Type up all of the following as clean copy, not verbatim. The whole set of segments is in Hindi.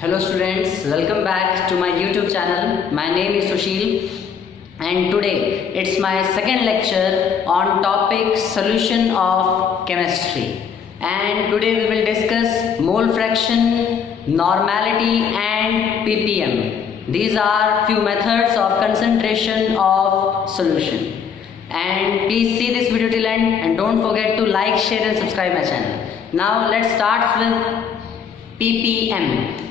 Hello students, welcome back to my YouTube channel. My name is Sushil and today it's my second lecture on topic solution of chemistry. And today we will discuss mole fraction, normality and ppm. These are few methods of concentration of solution. And please see this video till end and don't forget to like, share and subscribe my channel. Now let's start with ppm.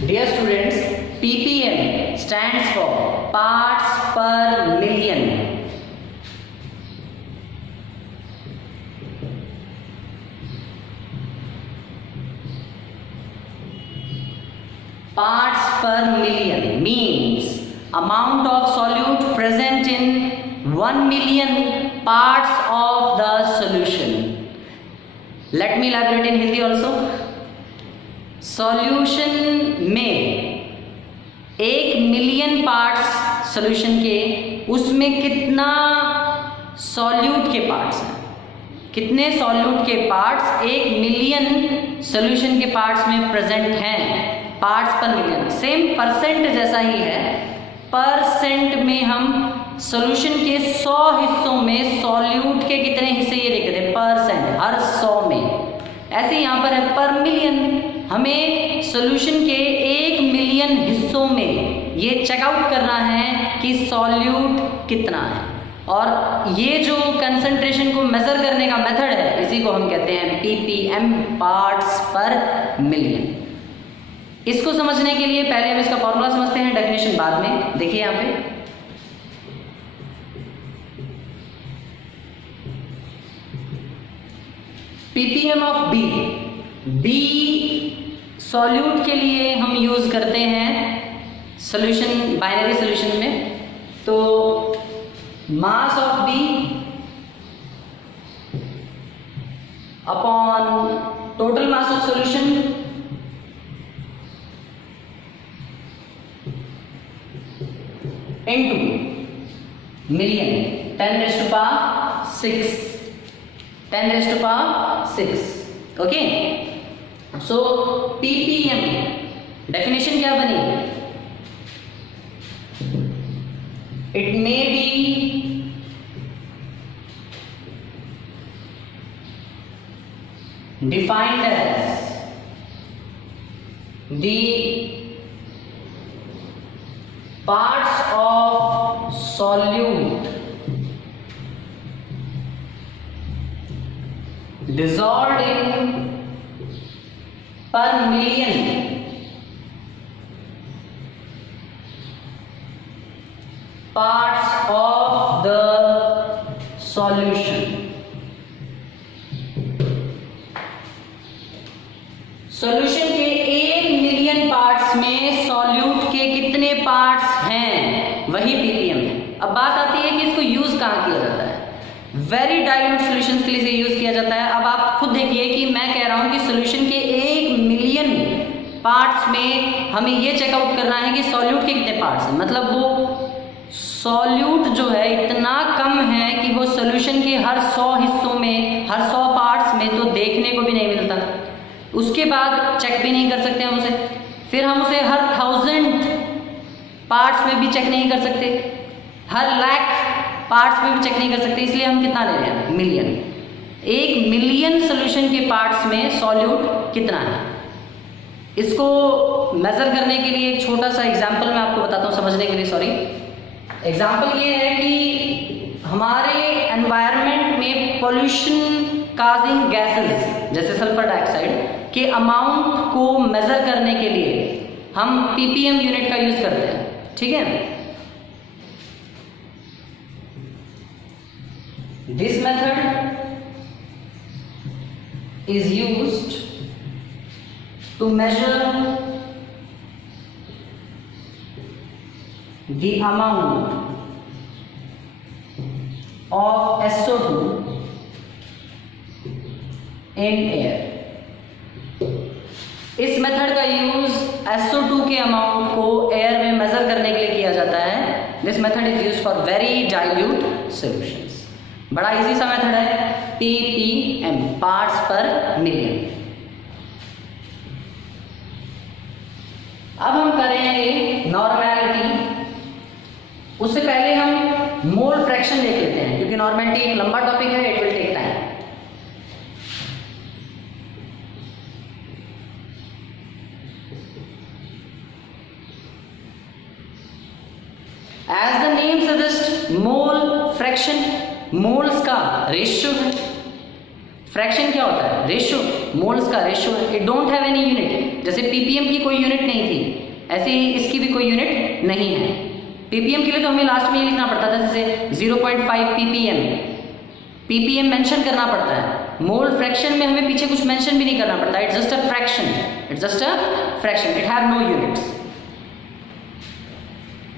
Dear students, ppm stands for parts per million. Parts per million means amount of solute present in 1 million parts of the solution. Let me elaborate in Hindi also. Solution में 1 मिलियन पार्ट्स सॉल्यूशन के, उसमें कितना सॉल्यूट के पार्ट्स हैं, कितने सॉल्यूट के पार्ट्स 1 मिलियन सॉल्यूशन के पार्ट्स में प्रेजेंट हैं, पार्ट्स पर मिलियन. सेम परसेंट जैसा ही है, परसेंट में हम सॉल्यूशन के 100 हिस्सों में सॉल्यूट के कितने हिस्से ये देख रहे हैं, परसेंट हर 100 में. ऐसे यहाँ पर है पर मिलियन, हमें सॉल्यूशन के 1 मिलियन हिस्सों में ये चेकआउट करना है कि सॉल्यूट कितना है. और ये जो कंसंट्रेशन को मेजर करने का मेथड है, इसी को हम कहते हैं ppm, पार्ट्स पर मिलियन. इसको समझने के लिए पहले हम इसका फॉर्मूला समझते हैं, डेफिनेशन बाद में. देखिए यहाँ पे ppm ऑफ B सॉल्यूट के लिए हम यूज करते हैं सॉल्यूशन, बाइनरी सॉल्यूशन में. तो mass of B upon total mass of solution into million 10⁻⁶. Okay, so ppm definition क्या बनी, it may be defined as the parts of solute dissolved in per million parts of the solution. Solution के 1 मिलियन पार्ट्स में सॉल्यूट के कितने पार्ट्स हैं, वही ppm है. अब बात आती है कि इसको यूज कहाँ किया जाता है. वेरी डाइल्यूट सॉल्यूशंस के लिए इसे यूज किया जाता है. अब आप खुद देखिए कि मैं कह रहा हूं कि सॉल्यूशन के 1 मिलियन पार्ट्स में हमें ये चेकआउट करना है कि सॉल्यूट के कितने पार्ट्स हैं. मतलब वो सॉल्यूट जो है इतना कम है कि वो सॉल्यूशन के हर 100 हिस्सों में, हर 100 पार्ट्स में तो देखने को भी नहीं मिलता. उसके बाद चेक भी नहीं कर सकते हम उसे, फिर हम उसे हर 1000 पार्ट्स में भी चेक नहीं कर सकते, हर लाख पार्ट्स में भी चेक नहीं कर सकते. इसलिए हम कितना ले रहे हैं, मिलियन. 1 मिलियन सॉल्यूशन के पार्ट्स में सॉल्यूट कितना है. इसको मेजर करने के लिए एक छोटा सा एग्जांपल मैं आपको बताता हूँ समझने के लिए. सॉरी, एग्जांपल ये है कि हमारे एनवायरनमेंट में पोल्यूशन काजिंग गैसेस जैसे सल्फर डाइऑक्साइड के अमाउंट को मेजर करने के लिए हम ppm यूनिट का यूज करते हैं. ठीक है, this method is used to measure the amount of SO2 in air. इस मेथड का यूज SO2 के अमाउंट को एयर में मेजर करने के लिए किया जाता है. This method is used for very dilute solutions. बड़ा इजी सा मेथड है. ppm, पार्ट्स पर मिलियन। अब हम करेंगे नॉर्मेलिटी। उससे पहले हम मोल फ्रैक्शन देख लेते हैं, क्योंकि नॉर्मेलिटी एक लंबा टॉपिक है, it will take time. As the name suggest, mole fraction moles का रेशियो है। फ्रैक्शन क्या होता है? रेशियो। मोल्स का रेशियो है। It don't have any unit. जैसे पीपीएम की कोई यूनिट नहीं थी, ऐसे ही इसकी भी कोई यूनिट नहीं है। पीपीएम के लिए तो हमें लास्ट में ये लिखना पड़ता था, जैसे 0.5 पीपीएम, पीपीएम मेंशन करना पड़ता है। मोल फ्रैक्शन में हमें पीछे कुछ मेंशन भी नहीं करना पड़ता। It's just a fraction, it's just a fraction, it have no units.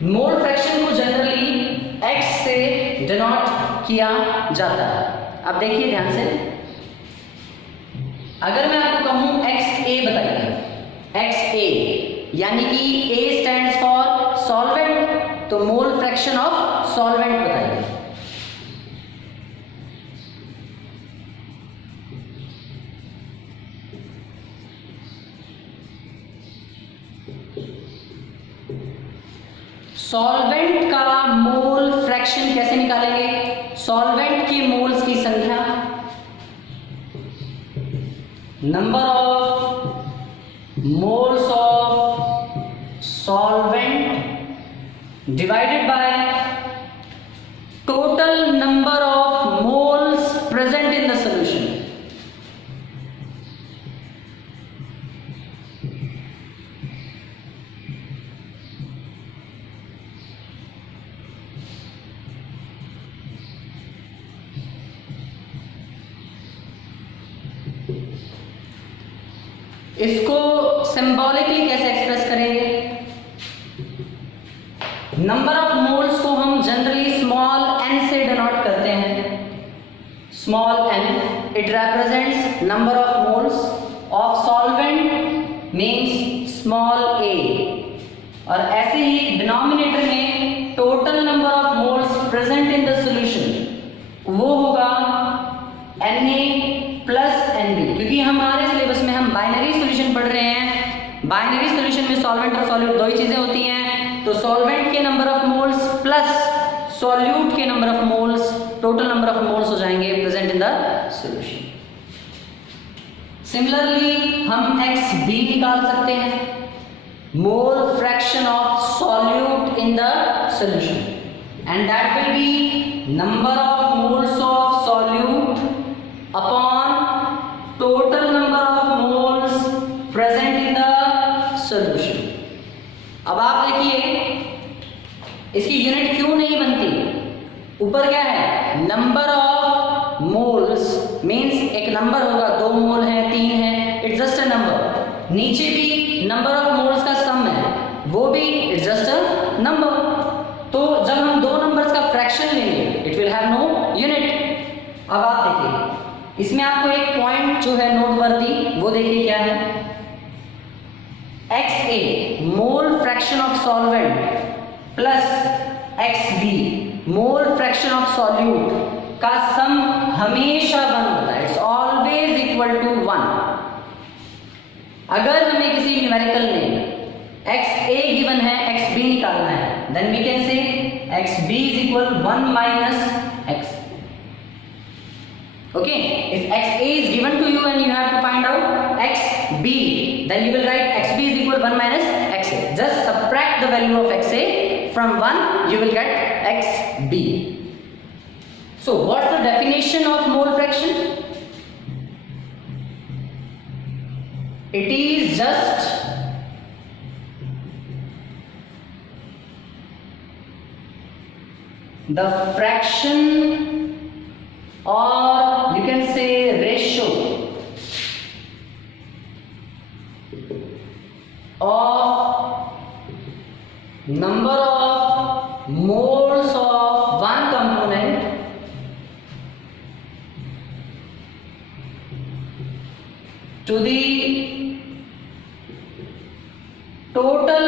Mole fraction को जनरली x से डिनोट किया जाता है। अब देखिए ध्यान से, अगर मैं आपको कहूं XA बताइए, XA यानी कि A स्टैंड्स फॉर सॉल्वेंट, तो मोल फ्रैक्शन ऑफ सॉल्वेंट बताइए। सॉल्वेंट का मोल फ्रैक्शन कैसे निकालेंगे? सॉल्वेंट के मोल्स की संख्या, number of moles of solvent divided by total number of moles present in the solution. इसको सिंबॉलिकली कैसे एक्सप्रेस करेंगे? नंबर ऑफ मोल्स को हम जनरली स्मॉल n से डिनोट करते हैं। Small n, it represents number of moles of solvent means small a, और ऐसे ही डिनोमिनेटर में total number of moles present in the solution वो होगा Na प्लस Nb, क्योंकि हमारे सिलेबस में हम बाइनरी सॉल्यूशन पढ़ रहे हैं। बाइनरी सॉल्यूशन में सॉल्वेंट और सॉल्यूट दो ही चीजें होती हैं, तो सॉल्वेंट के number of moles plus solute के number of moles, total number of moles हो जाएंगे present in the solution. Similarly हम XB निकाल सकते हैं, mole fraction of solute in the solution, and that will be number of moles of solute upon total number of moles present in the solution. अब आप देखिए इसकी यूनिट क्यों नहीं बनती? ऊपर क्या है? नंबर ऑफ मोल्स मींस एक नंबर होगा, 2 मोल है, 3 है, इट्स जस्ट अ नंबर। नीचे भी नंबर ऑफ मोल्स का सम है, वो भी इट्स जस्ट अ नंबर। तो जब हम दो नंबर्स का फ्रैक्शन लेंगे it will have no unit. अब आप देखिए इसमें आपको एक पॉइंट जो है नोटवर्दी, वो देखिए क्या है। XA mole fraction of solvent plus XB mole fraction of solute का सम हमेशा 1 होता है, इट्स ऑलवेज इक्वल टू 1। अगर हमें किसी न्यूमेरिकल में XA गिवन है, XB निकालना है, then we can say XB is equal 1 minus X। Okay, if XA is given to you and you have to find out XB, then you will write XB is equal 1 minus XA. Just subtract the value of XA from 1, you will get XB. So what's the definition of mole fraction? It is just the fraction, or you can say ratio of number of moles of one component to the total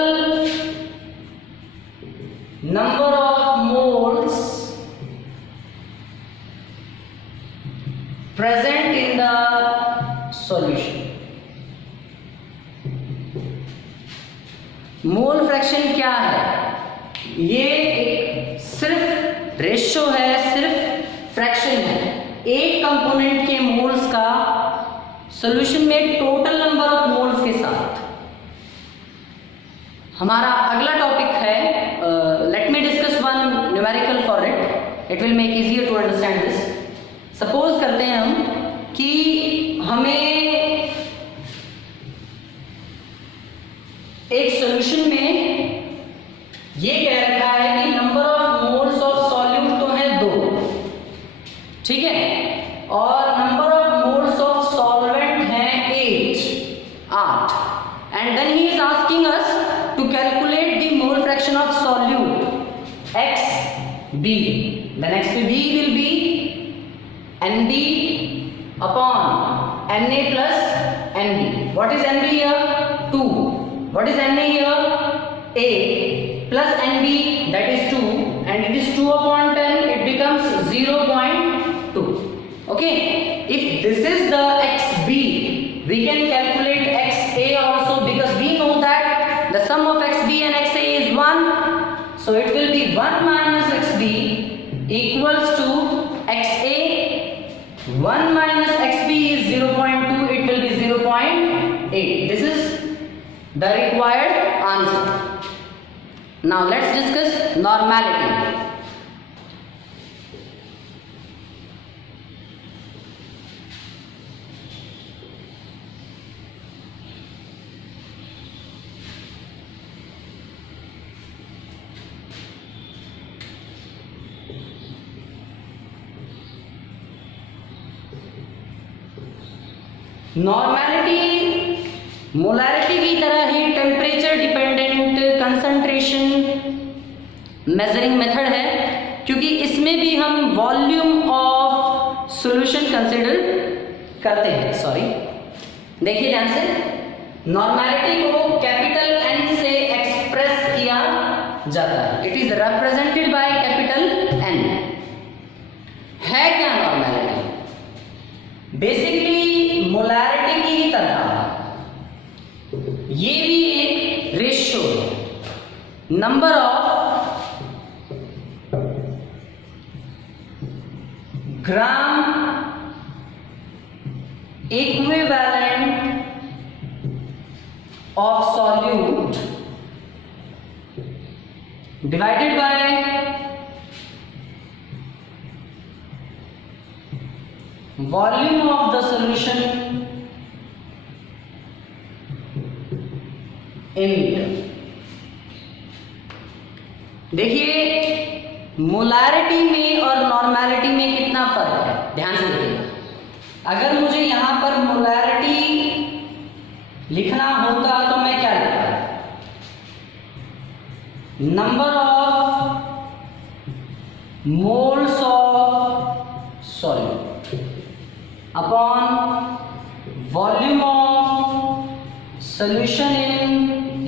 number of moles present in the solution. Mole fraction क्या है? ये एक सिर्फ रेशियो है, सिर्फ फ्रैक्शन है। एक कंपोनेंट के मोल्स का सॉल्यूशन में टोटल नंबर ऑफ मोल्स के साथ। हमारा अगला टॉपिक है, let me discuss one numerical for it, it will make easier to understand this. Suppose करते हैं हम कि हमें एक सॉल्यूशन में ये कह रखा है कि number of moles of solute तो है 2, ठीक है, और number of moles of solvent है 8, and then he is asking us to calculate the mole fraction of solute XB, then XB will be NB upon Na plus NB. What is NB here? 2. What is Na here? A plus NB, that is 2, and it is 2 upon 10, it becomes 0.2. Okay, if this is the XB, we can calculate XA also, because we know that the sum of XB and XA is 1, so it will be 1 minus XB equals to XA. 1 minus XB is 0.2, it will be 0.8. This is the required answer. Now let's discuss normality. Normality molarity की तरह ही temperature dependent concentration measuring method है, क्योंकि इसमें भी हम वॉल्यूम ऑफ सॉल्यूशन कंसिडर करते हैं। सॉरी, देखिए ध्यान से, नॉर्मैलिटी को कैपिटल N से एक्सप्रेस किया जाता है। It is represented by capital N। है क्या नॉर्मैलिटी? बेसिकली मोलैरिटी की ही तरह ये भी एक रेशियो है। Number of gram equivalent of solute divided by volume of the solution in litre. देखिए मोलैरिटी में और नॉर्मैलिटी में कितना फर्क है, ध्यान से देखिएगा। अगर मुझे यहां पर मोलैरिटी लिखना होता तो मैं क्या लिखता? Number of moles of solute upon volume of solution in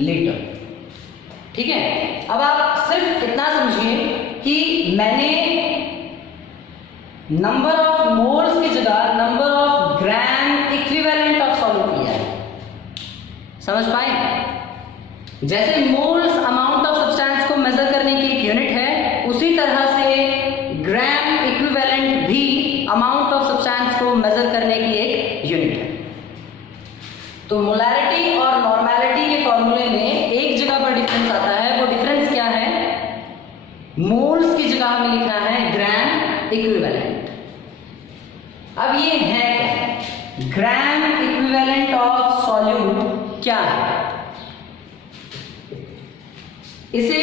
litre, ठीक है। अब आप सिर्फ इतना समझिए कि मैंने नंबर ऑफ मोल्स की जगह number of gram equivalent of solute लिया है। समझ पाए? जैसे मोल्स अमाउंट ऑफ सब्सटेंस को मेजर करने की एक यूनिट है, उसी तरह से ग्राम इक्विवेलेंट भी अमाउंट ऑफ सब्सटेंस को मेजर करने की एक यूनिट है। तो मोलैरिटी और नॉर्मैलिटी के फॉर्मूले में एक जगह पर डिफरेंस आता है। वो डिफरेंस क्या है? मोल्स की जगह हमें लिखना है ग्राम इक्विवेलेंट। अब ये है क्या? ग्राम इक्विवेलेंट ऑफ सॉल्यूट क्या है? इसे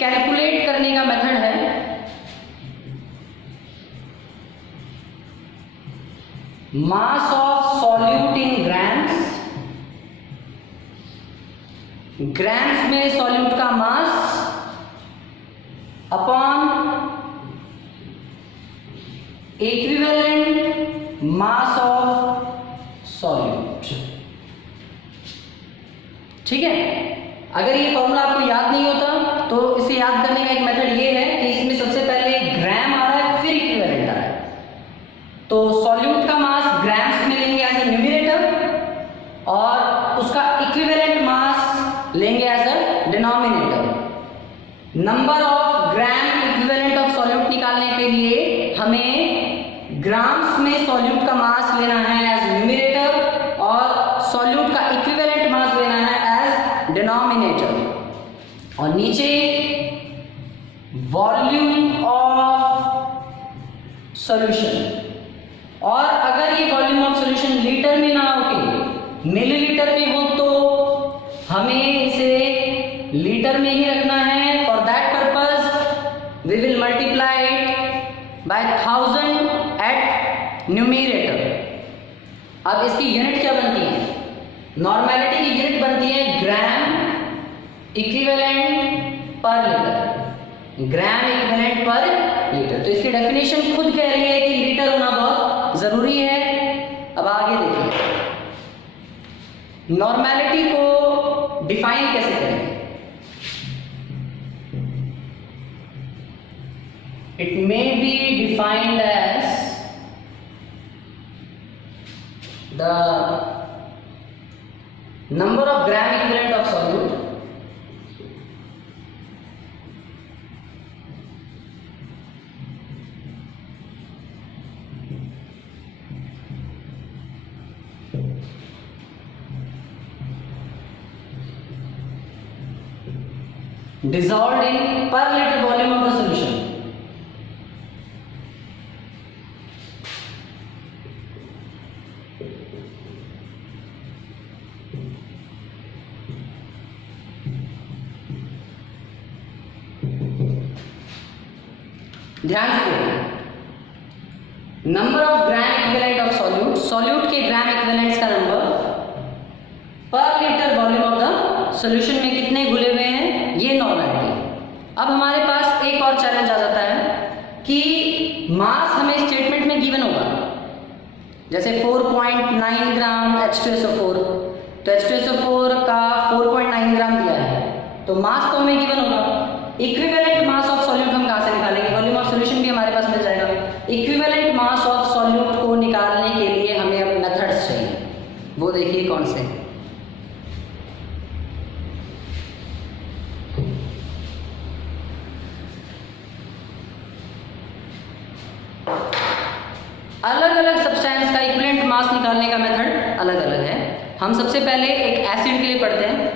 कैलकुलेट करने का मेथड है मास of solute in grams. Grams में सॉल्यूट का mass upon equivalent mass of solute, ठीक है। अगर ये फॉर्मूला आपको याद नहीं होता तो इसे याद करने का एक मेथड ये है कि इसमें सबसे पहले ग्राम आ रहा है, फिर इक्विवेलेंट आ रहा है। तो सॉल्यूट का और उसका इक्विवेलेंट मास लेंगे as a denominator. Number of gram equivalent of solute निकालने के लिए हमें ग्राम्स में सॉल्यूट का मास लेना है एज न्यूमरेटर और सॉल्यूट का इक्विवेलेंट मास लेना है एज डिनोमिनेटर। और नीचे वॉल्यूम ऑफ सॉल्यूशन, और अगर ये वॉल्यूम ऑफ सॉल्यूशन लीटर में ना होके मिलीलीटर में हो तो हमें इसे लीटर में ही रखना है। For that purpose we will multiply it by 1000 at numerator. अब इसकी यूनिट क्या बनती है? नॉर्मेलिटी की यूनिट बनती है ग्राम इक्विवेलेंट पर लीटर, ग्राम इक्विवेलेंट पर लीटर। तो इसकी डेफिनेशन खुद कह रही है कि लीटर होना बहुत जरूरी है। अब आगे देखिए, नॉर्मेलिटी को डिफाइन कैसे करेंगे? It may be defined as the number of gram equivalent of solute dissolved in per liter volume of the solution। ध्यान से number of gram equivalent of solute, solute के ग्राम इक्विवेलेंट्स का नंबर पर litre volume of the solution में कितने घुले हुए हैं, ये नॉर्मेलिटी। अब हमारे पास एक और चैलेंज आ जाता है कि मास हमें स्टेटमेंट में गिवन होगा, जैसे 4.9 ग्राम H2SO4, तो H2SO4 का 4.9 ग्राम दिया है, तो मास तो हमें गिवन होगा। इक्विवेलेंट मास ऑफ सॉल्यूट हम कहाँ से निकालेंगे? वॉल्यूम ऑफ सॉल्यूशन भी हमारे पास मिल जाएगा। इक्विवेलेंट मास ऑफ सॉल्यूट को निकालने के लिए हमें अब मेथड्स चाहिए, वो देखिए कौन से। अलग अलग सब्सटेंस का इक्विवेलेंट मास निकालने का मेथड अलग अलग है। हम सबसे पहले एक एसिड के लिए पढ़ते हैं।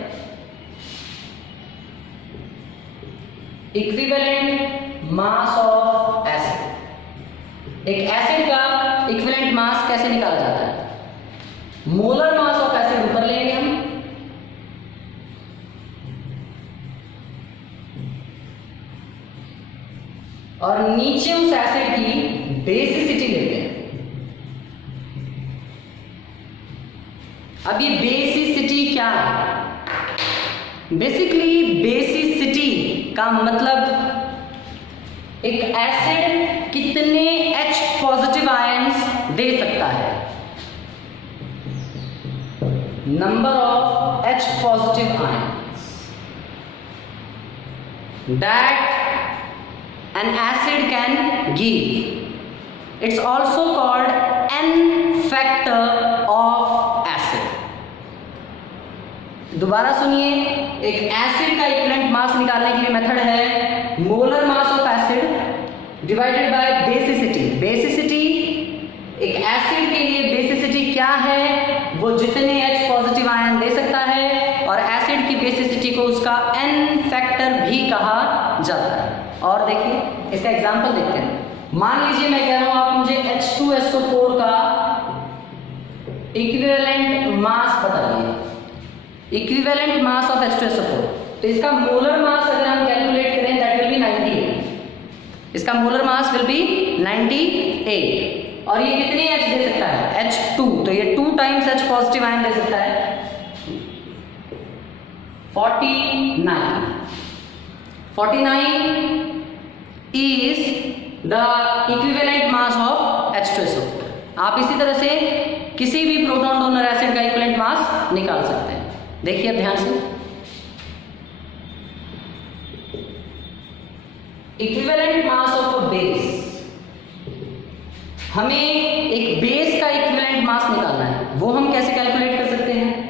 Equivalent mass of acid. एक एसिड का इक्विवेलेंट मास कैसे निकाला जाता है? मोलर मास ऑफ एसिड ऊपर लेंगे हम, और नीचे उस एसिड की बेसिसिटी लेते हैं। अब ये बेसिसिटी क्या है? बेसिकली बेसिसिटी का मतलब एक एसिड कितने H पॉजिटिव आयंस दे सकता है, number of H positive ions that an acid can give. It's also called N factor of acid. दोबारा सुनिए, एक एसिड का इक्विवेलेंट मास निकालने के लिए मेथड है molar mass of acid divided by basicity. Basicity, एक एसिड के लिए बेसिसिटी क्या है? वो जितने H पॉजिटिव आयन दे सकता है, और एसिड की बेसिसिटी को उसका N फैक्टर भी कहा जाता है। और देखिए इसका एग्जांपल देखते हैं। मान लीजिए मैं कह रहा हूं आप मुझे H2SO4 का इक्विवेलेंट मास बताइए, इक्विवेलेंट मास ऑफ H2SO4। तो इसका मोलर मास अगर हम कैलकुलेट करें दैट विल बी 98। इसका मोलर मास विल बी 98, और ये कितने H दे सकता है? H2, तो ये 2 टाइम्स H पॉजिटिव आयन दे सकता है, 49 is the equivalent mass of H2SO4। आप इसी तरह से किसी भी प्रोटॉन डोनर एसिड का इक्विवेलेंट मास निकाल सकते हैं। देखिए अब ध्यान से, equivalent mass of a base, हमें एक बेस का इक्विवेलेंट मास निकालना है। वो हम कैसे कैलकुलेट कर सकते हैं?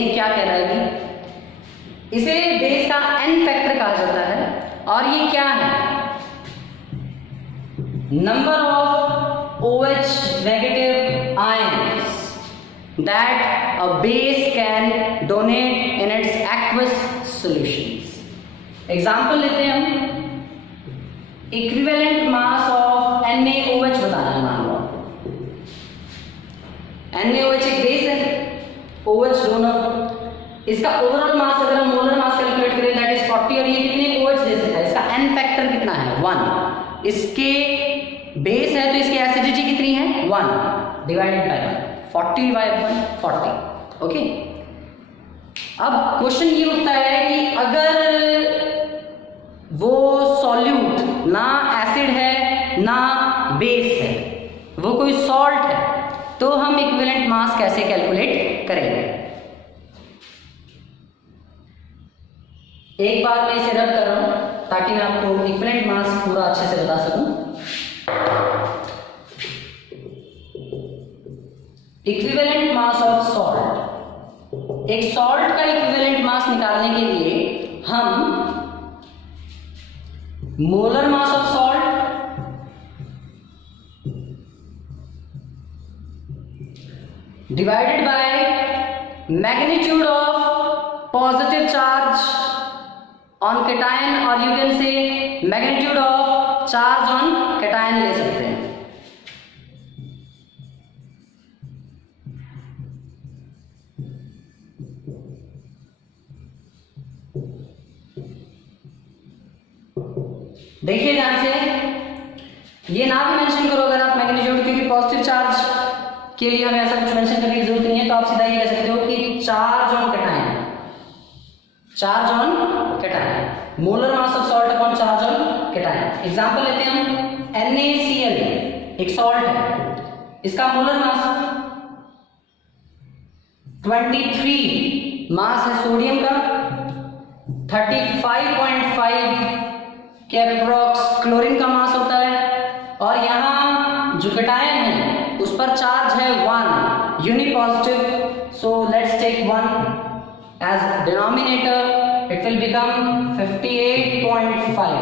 में क्या कहलाएगी? इसे बेस का n फैक्टर कहा जाता है। और ये क्या है? Number of OH negative ions that a base can donate in its aqueous solutions. Example लेते हैं हम, इक्विवेलेंट मास ऑफ NaOH बताना है। मान लो NaOH एक बेस है, OH डोनर। इसका ओवरऑल मास अगर हम मोलर मास कैलकुलेट करें दैट इज 40, और ये कितने OH दे सकता है? इसका n फैक्टर कितना है? 1। इसके बेस है तो इसकी एसिडिटी कितनी है? 1 डिवाइडेड बाय 1, 40 बाय 1 40। ओके, अब क्वेश्चन ये उठता है कि अगर वो सॉल्यूट ना एसिड है ना बेस है, वो कोई सॉल्ट है, तो हम इक्विवेलेंट मास कैसे कैलकुलेट करेंगे? एक बार मैं इसे रब कर रहा हूं ताकि मैं आपको इक्विवेलेंट मास पूरा अच्छे से बता सकूं। इक्विवेलेंट मास ऑफ सॉल्ट, एक सॉल्ट का इक्विवेलेंट मास निकालने के लिए हम molar mass of salt divided by magnitude of positive charge on cation, और you can say magnitude of charge on cation ले सकते हैं। देखिए ध्यान से, ये ना भी मेंशन करो अगर आप मैग्नीट्यूड, क्योंकि पॉजिटिव चार्ज के लिए हमें ऐसा कुछ मेंशन करने की जरूरत नहीं है, तो आप सीधा ये कह सकते हो कि charge on cation, charge on cation, molar mass of salt upon charge on cation. Example लेते हैं हम, NaCl एक सॉल्ट है, इसका मोलर मास 23 मास है सोडियम का, 35.5 के अप्रॉक्स क्लोरीन का मास होता है, और यहाँ जो कैटायन है उस पर चार्ज है 1 unipositive, so let's take 1 as denominator, it will become 58.5.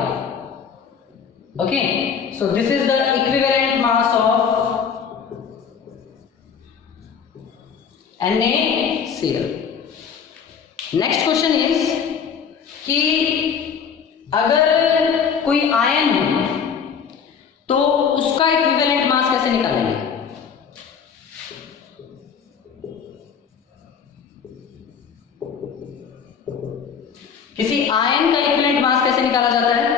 okay, so this is the equivalent mass of NaCl. next question is कि अगर कोई आयन हो तो उसका इक्विवेलेंट मास कैसे निकालेंगे? किसी आयन का इक्विवेलेंट मास कैसे निकाला जाता है?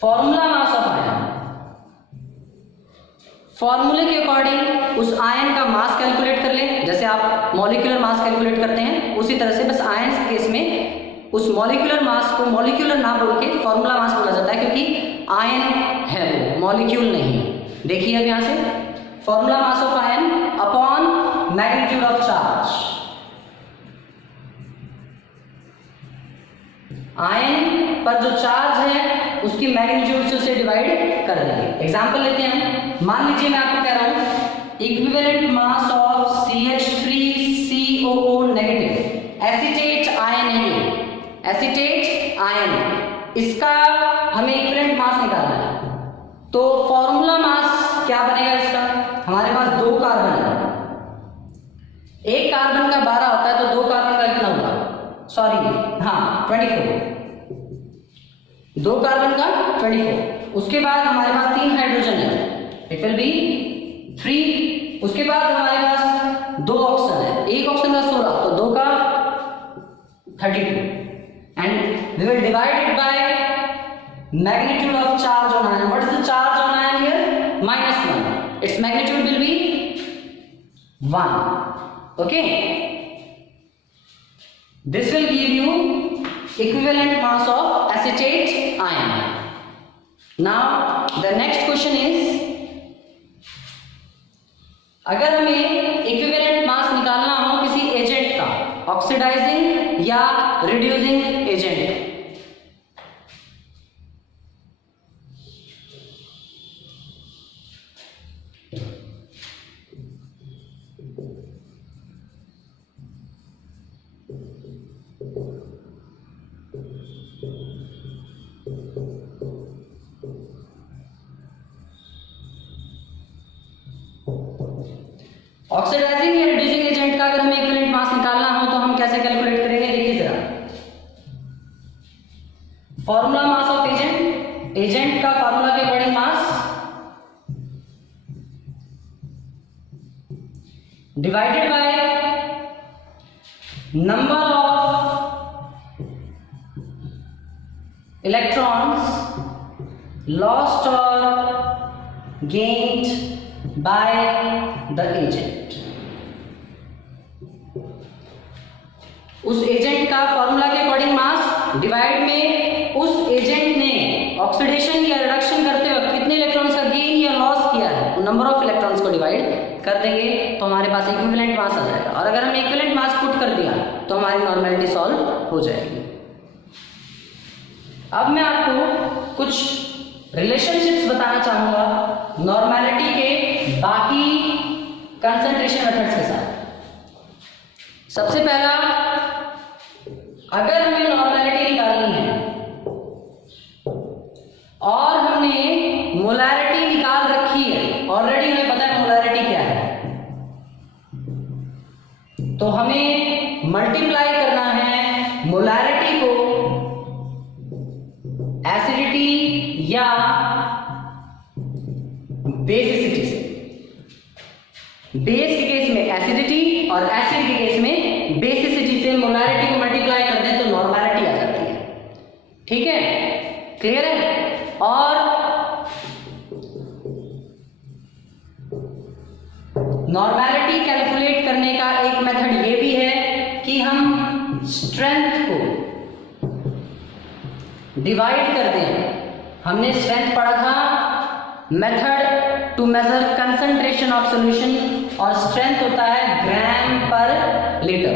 फॉर्मूला मास ऑफ आयन, फॉर्मूले के अकॉर्डिंग उस आयन का मास कैलकुलेट कर ले, जैसे आप मॉलिक्यूलर मास कैलकुलेट करते हैं उसी तरह से, बस आयन के केस में उस मॉलिक्यूलर मास को मॉलिक्यूलर ना बोल के फॉर्मूला मास बोला जाता है, क्योंकि आयन है वो, मॉलिक्यूल नहीं। देखिए अब यहां से, formula mass of ion upon magnitude of charge, ion पर जो चार्ज है उसकी मैग्नीट्यूड से उसे डिवाइड कर देंगे। एग्जांपल लेते हैं हम, मान लीजिए मैं आपको कह रहा हूं equivalent mass of CH3COO negative acetate ion है, ये एसीटेट आयन, इसका हमें इक्विवेलेंट मास निकालना है। तो फॉर्मूला मास क्या बनेगा इसका? हमारे पास 2 कार्बन है, एक कार्बन का 12 होता है, तो 2 कार्बन का कितना होगा? सॉरी हाँ 24, 2 कार्बन का 24। उसके बाद हमारे पास 3 हाइड्रोजन है, इट विल बी 3। उसके बाद हमारे पास 2 ऑक्सीजन है, एक ऑक्सीजन का 16, तो 2 का 32, and we will divide it by magnitude of charge on ion. What is the charge on ion here? -1, its magnitude will be 1। okay, this will give you equivalent mass of acetate ion. now the next question is, अगर हमें इक्विवेलेंट मास निकालना हो किसी एजेंट का, ऑक्सीडाइजिंग या रिड्यूसिंग एजेंट, ऑक्सीडाइजिंग या रिड्यूसिंग एजेंट का अगर हमें इक्विवेलेंट मास निकालना हो तो हम कैसे कैलकुलेट करेंगे, देखिए जरा। Formula mass of agent, agent का फॉर्मूला के according mass divided by number of electrons lost और गेन्ड बाय द एजेंट। उस एजेंट का फॉर्मूला के अकॉर्डिंग मास डिवाइड में उस एजेंट ने ऑक्सीडेशन या रिडक्शन करते वक्त कितने इलेक्ट्रॉन्स का गेन या लॉस किया है, तो नंबर ऑफ इलेक्ट्रॉन्स को डिवाइड कर देंगे तो हमारे पास इक्विवेलेंट मास आ जाएगा। और अगर हमने इक्विवेलेंट मास पुट कर दिया तो हमारी नॉर्मेलिटी सॉल्व हो जाएगी। अब मैं आपको कुछ रिलेशनशिप्स बताना चाहूंगा नॉर्मेलिटी के बाकी कंसंट्रेशन मेथड्स के साथ। सबसे पहला, अगर हमें नॉर्मेलिटी निकालनी है और हमने मोलैरिटी निकाल रखी है, ऑलरेडी हमें पता है मोलैरिटी क्या है, तो हमें मल्टीप्लाई करना है मोलैरिटी को एसिडिटी या बेसिसिटी से। बेस के केस में एसिडिटी और एसिड के केस में बेसिसिटी से मोलैरिटी को मल्टीप्लाई कर दें तो नॉर्मेलिटी आ जाती है। ठीक है, क्लियर है। और नॉर्मेलिटी कैलकुलेट करने का एक मेथड ये भी है कि हम स्ट्रेंथ को डिवाइड कर दें। हमने स्ट्रेंथ पढ़ा था, method to measure concentration of solution, और स्ट्रेंथ होता है ग्राम पर लीटर।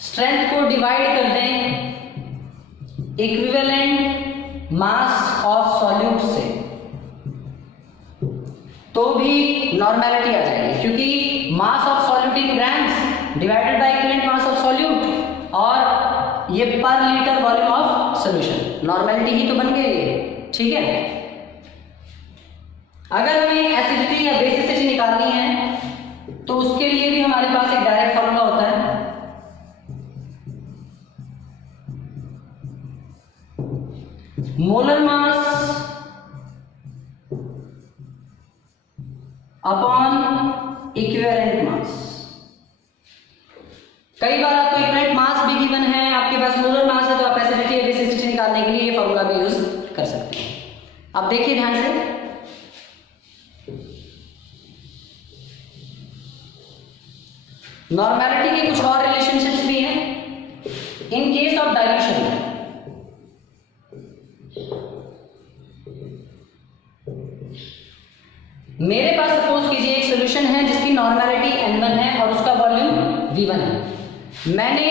स्ट्रेंथ को डिवाइड कर दें इक्विवेलेंट मास ऑफ सॉल्यूट से तो भी नॉर्मेलिटी आ जाएगी, क्योंकि mass of solute in grams divided by equivalent mass of solute और ये per litre volume of solution, normality ही तो बन गई। ठीक है, अगर हमें एसिडिटी या बेसिसिटी निकालनी है तो उसके लिए भी हमारे पास एक डायरेक्ट फॉर्मूला होता है। Molar mass upon equivalent mass. कई बार आपको इक्विवेलेंट मास भी गिवन है, आपके पास मोलर मास है, तो आप एसिडिटी या बेसिसिटी निकालने के लिए ये फॉर्मूला भी यूज कर सकते हैं। अब देखिए ध्यान से, नॉर्मेलिटी के कुछ और रिलेशनशिप्स भी हैं। इन केस ऑफ डाइल्यूशन, मेरे पास सपोज कीजिए एक सॉल्यूशन है जिसकी नॉर्मेलिटी N1 है और उसका वॉल्यूम V1 है। मैंने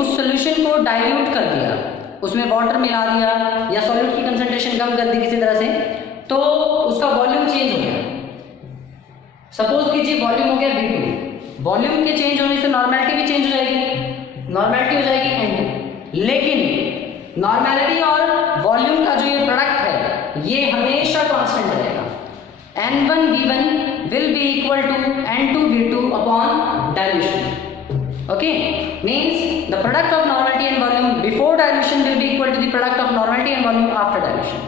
उस सॉल्यूशन को डाइल्यूट कर दिया, उसमें वाटर मिला दिया या सॉल्यूट की कंसंट्रेशन कम कर दी किसी तरह से, तो उसका वॉल्यूम चेंज हो गया। सपोज कीजिए वॉल्यूम हो गया V2। वॉल्यूम के चेंज होने से नॉर्मेलिटी भी चेंज हो जाएगी, नॉर्मेलिटी हो जाएगी N2। लेकिन नॉर्मेलिटी और वॉल्यूम का जो ये प्रोडक्ट है ये हमेशा कांस्टेंट रहेगा। N1 V1 will be equal to N2 V2 upon dilution. Okay, means the product of normality and volume before dilution will be equal to the product of normality and volume after dilution.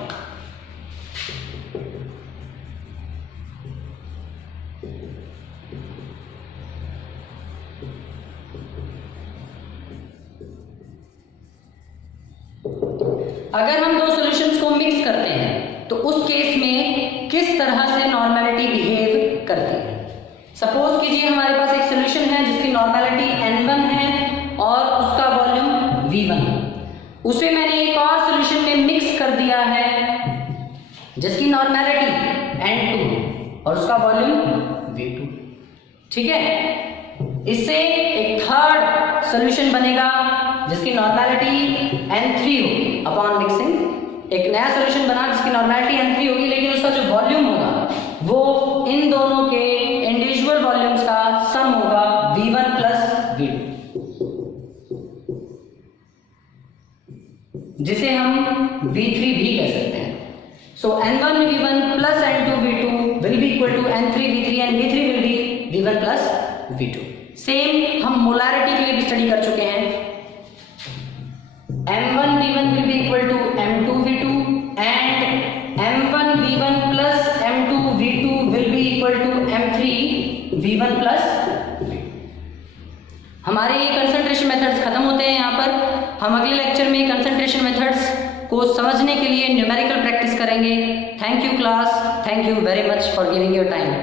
अगर हम दो सॉल्यूशंस को मिक्स करते हैं तो उस केस में किस तरह से नॉर्मेलिटी बिहेव करती है। सपोज कीजिए हमारे पास एक सॉल्यूशन है जिसकी नॉर्मेलिटी N1 है और उसका वॉल्यूम V1 है। उसे मैंने एक और सॉल्यूशन में मिक्स कर दिया है जिसकी नॉर्मेलिटी N2 और उसका वॉल्यूम V2। ठीक है, इससे एक थर्ड सॉल्यूशन बनेगा जिसकी नॉर्मेलिटी N3 होगी अपॉन मिक्सिंग। एक नया सॉल्यूशन बना जिसकी नॉर्मेलिटी N3 होगी, लेकिन उसका जो वॉल्यूम होगा वो इन दोनों के इंडिविजुअल वॉल्यूम्स का सम होगा V1 प्लस V2, जिसे हम V3 भी कह सकते हैं। सो N1 V1 plus N2 V2 will be equal to N3 V3 and V3 will be V1 plus V2। Same हम मोलारिटी के लिए भी स्टडी कर चुके हैं। M1V1 will be equal to M2V2 and M1V1 plus M2V2 will be equal to M3V1 plus V2। हमारे ये कंसंट्रेशन मेथड्स खत्म होते हैं यहाँ पर। हम अगले लेक्चर में कंसंट्रेशन मेथड्स को समझने के लिए न्यूमेरिकल प्रैक्टिस करेंगे। Thank you class, thank you very much for giving your time.